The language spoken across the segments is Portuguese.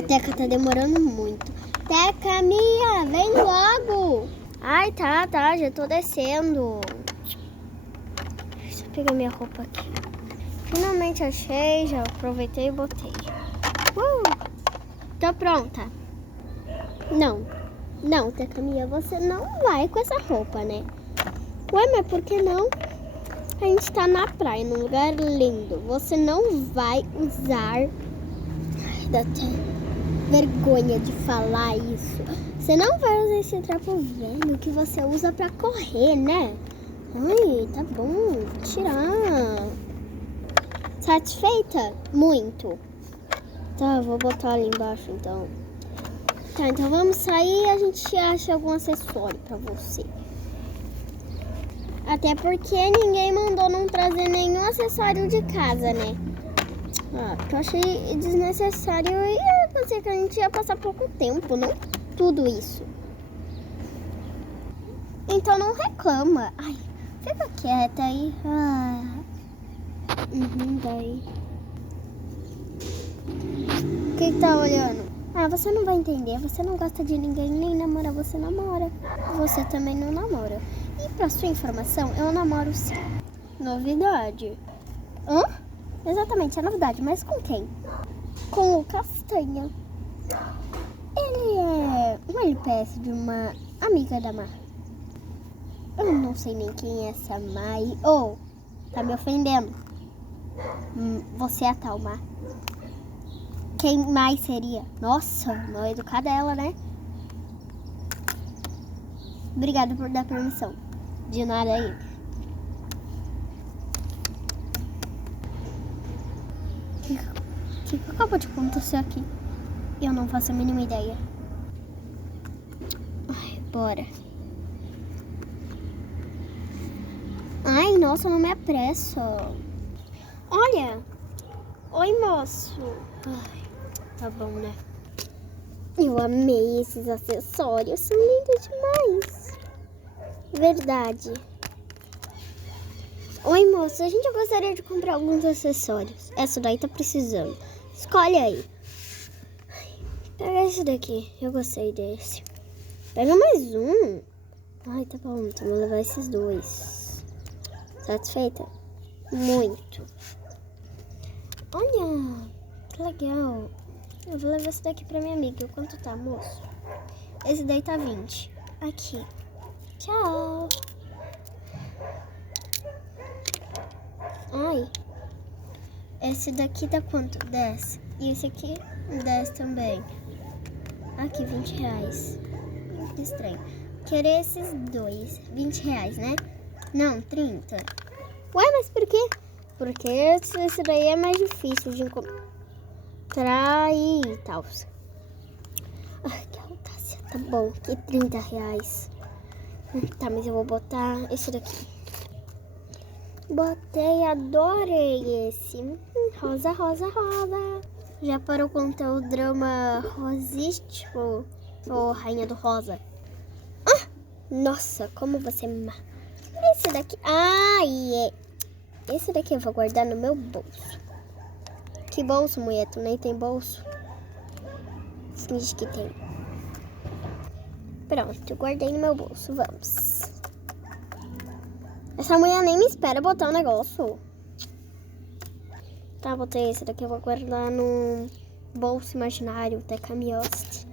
A Teca tá demorando muito. Teca, Mia, vem logo. Ai, tá, já tô descendo. Deixa eu pegar minha roupa aqui. Finalmente achei, já aproveitei e botei. Tô pronta. Não, Teca, Mia, você não vai com essa roupa, né? Ué, mas por que não? A gente tá na praia, num lugar lindo. Você não vai usar... Ai, dá até vergonha de falar isso. Você não vai usar esse trapo velho que você usa pra correr, né? Ai, tá bom, vou tirar. Satisfeita? Muito. Tá, vou botar ali embaixo, então. Tá, então vamos sair e a gente acha algum acessório pra você. Até porque ninguém mandou não trazer nenhum acessório de casa, né? Que eu achei desnecessário e eu pensei que a gente ia passar pouco tempo, não tudo isso. Então não reclama. Ai, fica quieta aí. Daí. O que tá olhando? Você não vai entender. Você não gosta de ninguém, nem namora, você namora. Você também não namora. E pra sua informação, eu namoro sim. Novidade. Exatamente, é novidade, mas com quem? Com o Castanha. Ele é uma LPS de uma amiga da Mar. Eu não sei nem quem é essa Mai. Tá me ofendendo. Você é a tal Mar. Quem mais seria? Nossa, mal educada ela, né? Obrigada por dar permissão. De nada aí. O que acabou de acontecer aqui? Eu não faço a mínima ideia. Ai, bora. Ai, nossa, não me apresso. Olha. Oi, moço. Ai, tá bom, né? Eu amei esses acessórios. São lindos demais. Verdade. Oi, moço. A gente gostaria de comprar alguns acessórios. Essa daí tá precisando. Escolhe aí. Pega esse daqui. Eu gostei desse. Pega mais um. Ai, tá bom. Então vou levar esses dois. Satisfeita? Muito. Olha, que legal. Eu vou levar esse daqui pra minha amiga. Quanto tá, moço? Esse daí tá 20. Aqui. Tchau. Ai. Esse daqui tá quanto? 10. E esse aqui, 10 também. Aqui, 20 reais. Que estranho. Querer esses dois. 20 reais, né? Não, 30. Ué, mas por quê? Porque esse daí é mais difícil de encontrar e tal. Ai, que audácia. Tá bom, que 30 reais. Tá, mas eu vou botar esse daqui. Botei, adorei esse. Rosa, rosa, rosa. Já parou com o teu drama rosístico, ou rainha do rosa? Nossa, como você é má. Esse daqui... Esse daqui eu vou guardar no meu bolso. Que bolso, mulher? Tu nem tem bolso? Finge que tem. Pronto, guardei no meu bolso. Vamos. Essa mulher nem me espera botar o negócio. Tá, botei esse daqui. Eu vou guardar no bolso imaginário. Teca Mioste.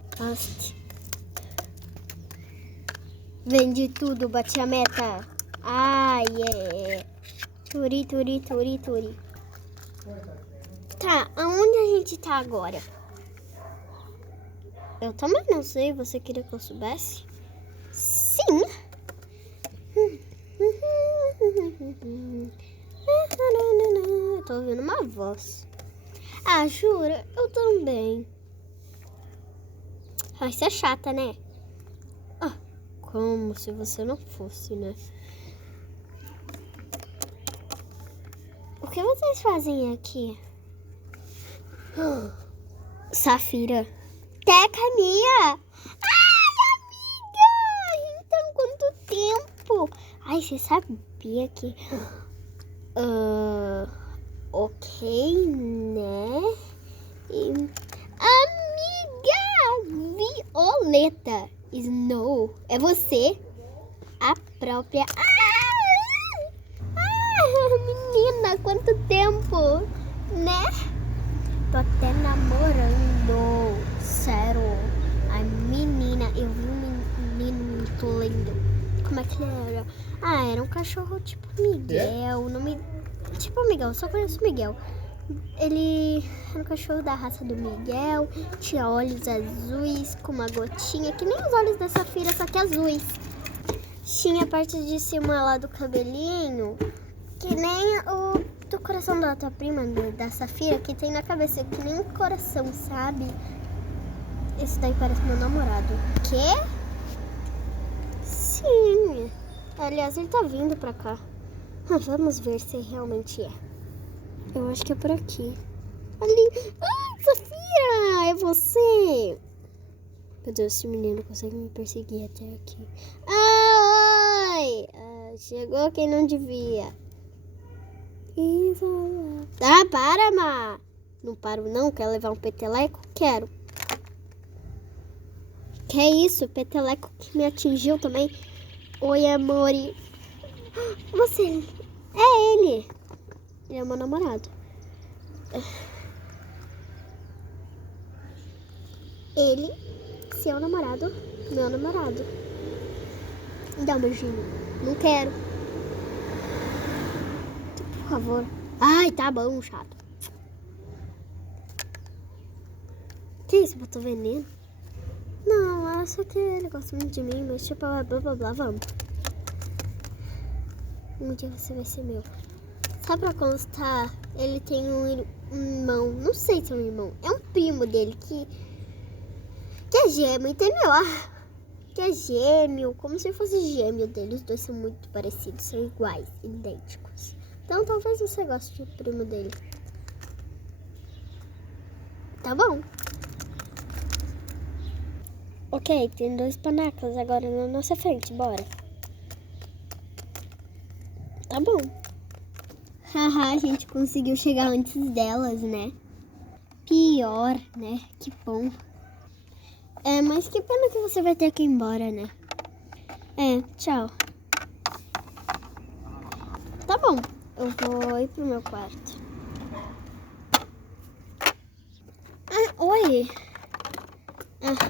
Vendi tudo, bati a meta. Turi. Tá, aonde a gente tá agora? Eu também não sei. Você queria que eu soubesse? Sim. Eu tô ouvindo uma voz. Jura? Eu também. Você é chata, né? Como se você não fosse, né? O que vocês fazem aqui? Safira. Teca, Mia! Amiga! Então, quanto tempo? Você sabia que... ok, né? Amiga! borboleta. Snow, é você? A própria... menina, quanto tempo, né? Tô até namorando. Sério. Ai, menina, eu vi um menino muito lindo. Como é que ele era? Era um cachorro tipo Miguel. Nome... Tipo Miguel, só conheço Miguel. Ele era um cachorro da raça do Miguel. Tinha olhos azuis com uma gotinha, que nem os olhos da Safira, só que azuis. Tinha a parte de cima lá do cabelinho, que nem o do coração da tua prima, da Safira, que tem na cabeça, que nem um coração, sabe? Esse daí parece meu namorado. Quê? Sim. Aliás, ele tá vindo pra cá. Vamos ver se realmente é. Eu acho que é por aqui. Ali. Safira! É você! Meu Deus, esse menino consegue me perseguir até aqui. Oi! Chegou quem não devia. Para, Má! Não paro não, quer levar um peteleco? Quero. Que é isso? Peteleco que me atingiu também. Oi, amore. Você... É ele. Ele é meu namorado. Ele, seu namorado, meu namorado. Dá um beijinho. Não quero. Por favor. Ai, tá bom, chato. Que isso? Botou veneno? Não, acho que ele gosta muito de mim, mas tipo, blá blá blá, vamos. Um dia você vai ser meu. Só pra constar, ele tem um irmão, não sei se é um irmão, é um primo dele que é gêmeo, entendeu? Que é gêmeo, como se fosse gêmeo dele. Os dois são muito parecidos, são iguais, idênticos. Então talvez você goste do primo dele. Tá bom. Ok, tem 2 panacas agora na nossa frente, bora. Tá bom. Haha, a gente conseguiu chegar antes delas, né? Pior, né? Que bom. Mas que pena que você vai ter que ir embora, né? Tchau. Tá bom, eu vou ir pro meu quarto. Oi.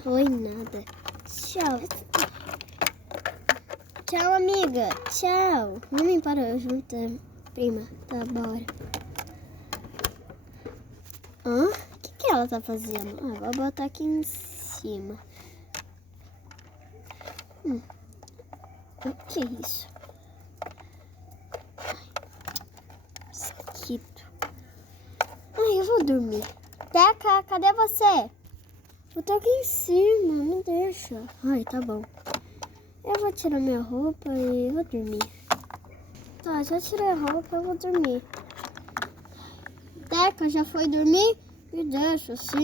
Oi, nada. Tchau. Tchau, amiga. Tchau. Não me parou junto, prima. Tá, bora. O que ela tá fazendo? Vou botar aqui em cima. O que é isso? Mosquito. Eu vou dormir. Teca, cadê você? Eu tô aqui em cima, me deixa. Ai, tá bom. Eu vou tirar minha roupa e vou dormir. Tá, já tirei a roupa, eu vou dormir. Teca, já foi dormir? Me deixa, sim.